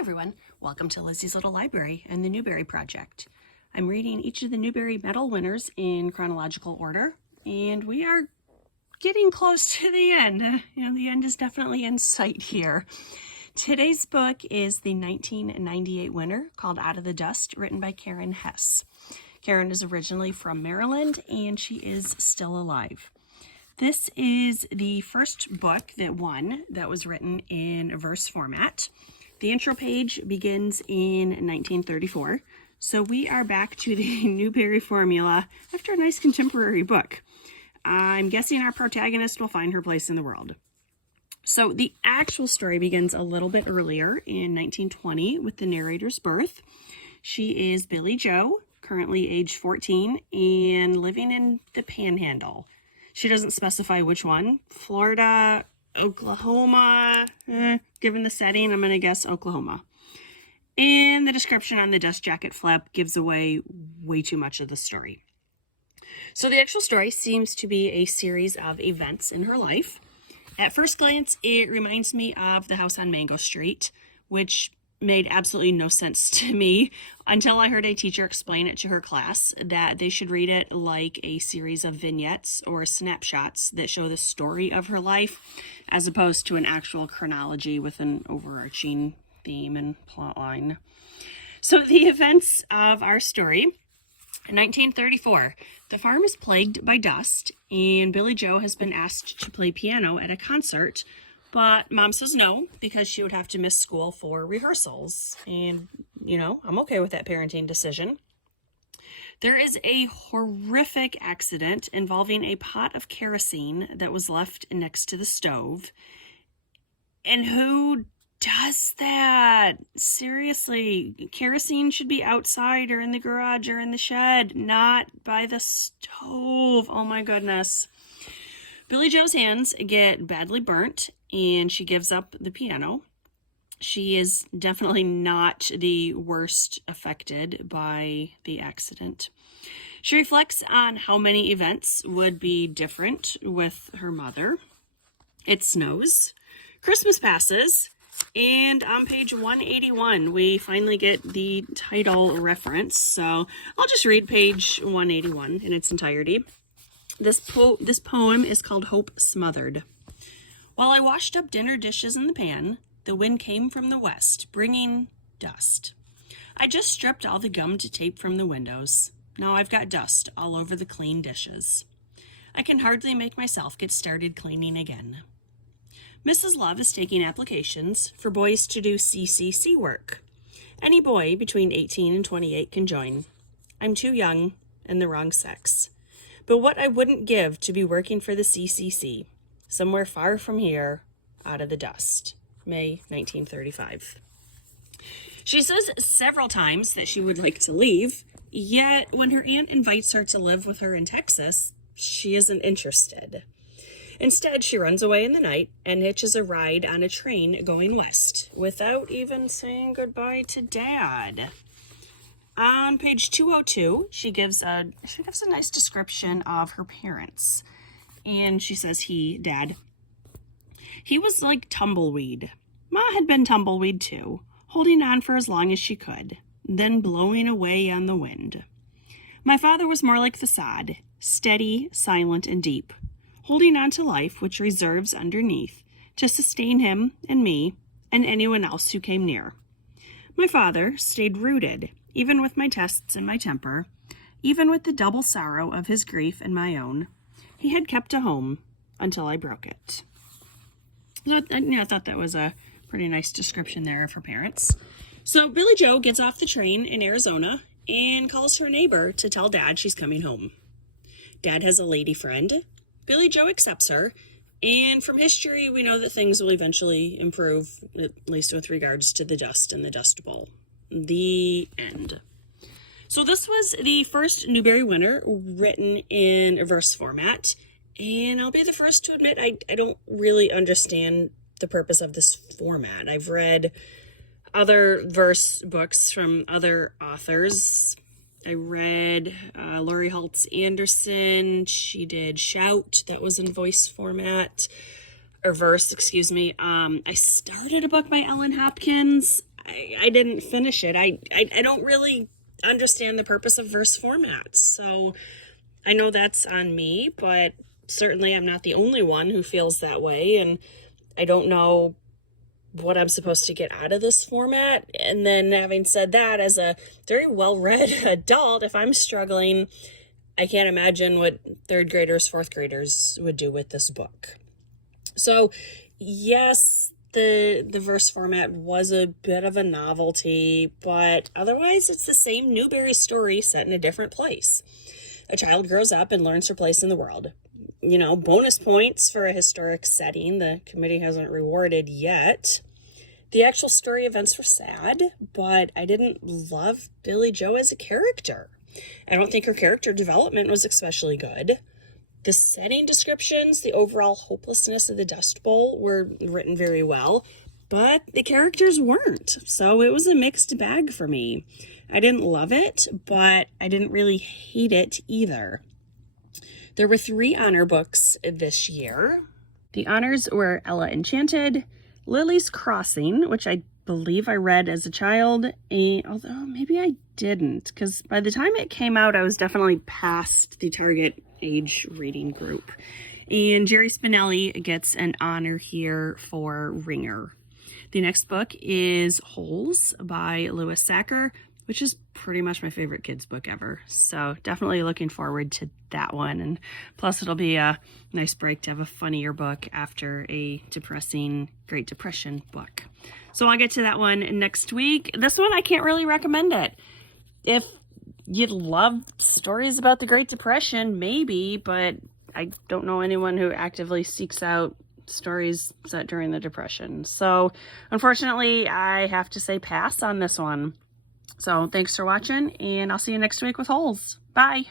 everyone, welcome to Lizzie's Little Library and the Newbery Project. I'm reading each of the Newbery Medal winners in chronological order, and we are getting close to the end. The end is definitely in sight here. Today's book is the 1998 winner called Out of the Dust, written by Karen Hess. Karen is originally from Maryland, and she is still alive. This is the first book that won that was written in verse format. The intro page begins in 1934, so we are back to the Newbery formula after a nice contemporary book. I'm guessing our protagonist will find her place in the world. So the actual story begins a little bit earlier in 1920 with the narrator's birth. She is Billy Jo, currently age 14, and living in the Panhandle. She doesn't specify which one. Florida, Oklahoma, given the setting, I'm going to guess Oklahoma. And the description on the dust jacket flap gives away way too much of the story. So the actual story seems to be a series of events in her life. At first glance, it reminds me of The House on Mango Street, which made absolutely no sense to me until I heard a teacher explain it to her class that they should read it like a series of vignettes or snapshots that show the story of her life as opposed to an actual chronology with an overarching theme and plot line. So the events of our story: in 1934, the farm is plagued by dust, and Billy Jo has been asked to play piano at a concert, but Mom says no because she would have to miss school for rehearsals. And, I'm okay with that parenting decision. There is a horrific accident involving a pot of kerosene that was left next to the stove. And who does that? Seriously, kerosene should be outside or in the garage or in the shed, not by the stove. Oh my goodness. Billy Jo's hands get badly burnt, and she gives up the piano. She is definitely not the worst affected by the accident. She reflects on how many events would be different with her mother. It snows. Christmas passes. And on page 181, we finally get the title reference. So I'll just read page 181 in its entirety. This poem is called Hope Smothered. While I washed up dinner dishes in the pan, the wind came from the west, bringing dust. I just stripped all the gummed tape from the windows. Now I've got dust all over the clean dishes. I can hardly make myself get started cleaning again. Mrs. Love is taking applications for boys to do CCC work. Any boy between 18 and 28 can join. I'm too young and the wrong sex. But what I wouldn't give to be working for the CCC, somewhere far from here, out of the dust. May 1935. She says several times that she would like to leave, yet when her aunt invites her to live with her in Texas, she isn't interested. Instead, she runs away in the night and hitches a ride on a train going west without even saying goodbye to Dad. On page 202, she gives a nice description of her parents. And she says Dad, he was like tumbleweed. Ma had been tumbleweed too, holding on for as long as she could, then blowing away on the wind. My father was more like the sod, steady, silent, and deep, holding on to life which reserves underneath to sustain him and me and anyone else who came near. My father stayed rooted, even with my tests and my temper, even with the double sorrow of his grief and my own. He had kept a home until I broke it. So, I thought that was a pretty nice description there of her parents. So Billy Jo gets off the train in Arizona and calls her neighbor to tell Dad she's coming home. Dad has a lady friend. Billy Jo accepts her, and from history, we know that things will eventually improve, at least with regards to the dust and the Dust Bowl. The end. So this was the first Newbery winner written in verse format, and I'll be the first to admit I don't really understand the purpose of this format. I've read other verse books from other authors. I read Lori Holtz Anderson. She did Shout. That was in voice format. or verse, excuse me. I started a book by Ellen Hopkins. I didn't finish it. I don't really understand the purpose of verse formats. So I know that's on me, but certainly I'm not the only one who feels that way. And I don't know what I'm supposed to get out of this format. And then having said that, as a very well-read adult, if I'm struggling, I can't imagine what third graders, fourth graders would do with this book. So yes, the verse format was a bit of a novelty, but otherwise it's the same Newbery story set in a different place. A child grows up and learns her place in the world. You know, bonus points for a historic setting the committee hasn't rewarded yet. The actual story events were sad, but I didn't love Billy Joe as a character. I don't think her character development was especially good. The setting descriptions, the overall hopelessness of the Dust Bowl were written very well, but the characters weren't. So it was a mixed bag for me. I didn't love it, but I didn't really hate it either. There were 3 honor books this year. The honors were Ella Enchanted, Lily's Crossing, which I believe I read as a child, and although maybe I didn't, because by the time it came out, I was definitely past the target age reading group. And Jerry Spinelli gets an honor here for Ringer. The next book is Holes by Louis Sacker, which is pretty much my favorite kids book ever. So definitely looking forward to that one. And plus it'll be a nice break to have a funnier book after a depressing Great Depression book. So I'll get to that one next week. This one, I can't really recommend it. If you love stories about the Great Depression, maybe, but I don't know anyone who actively seeks out stories set during the Depression. So unfortunately, I have to say pass on this one. So thanks for watching, and I'll see you next week with Holes. Bye.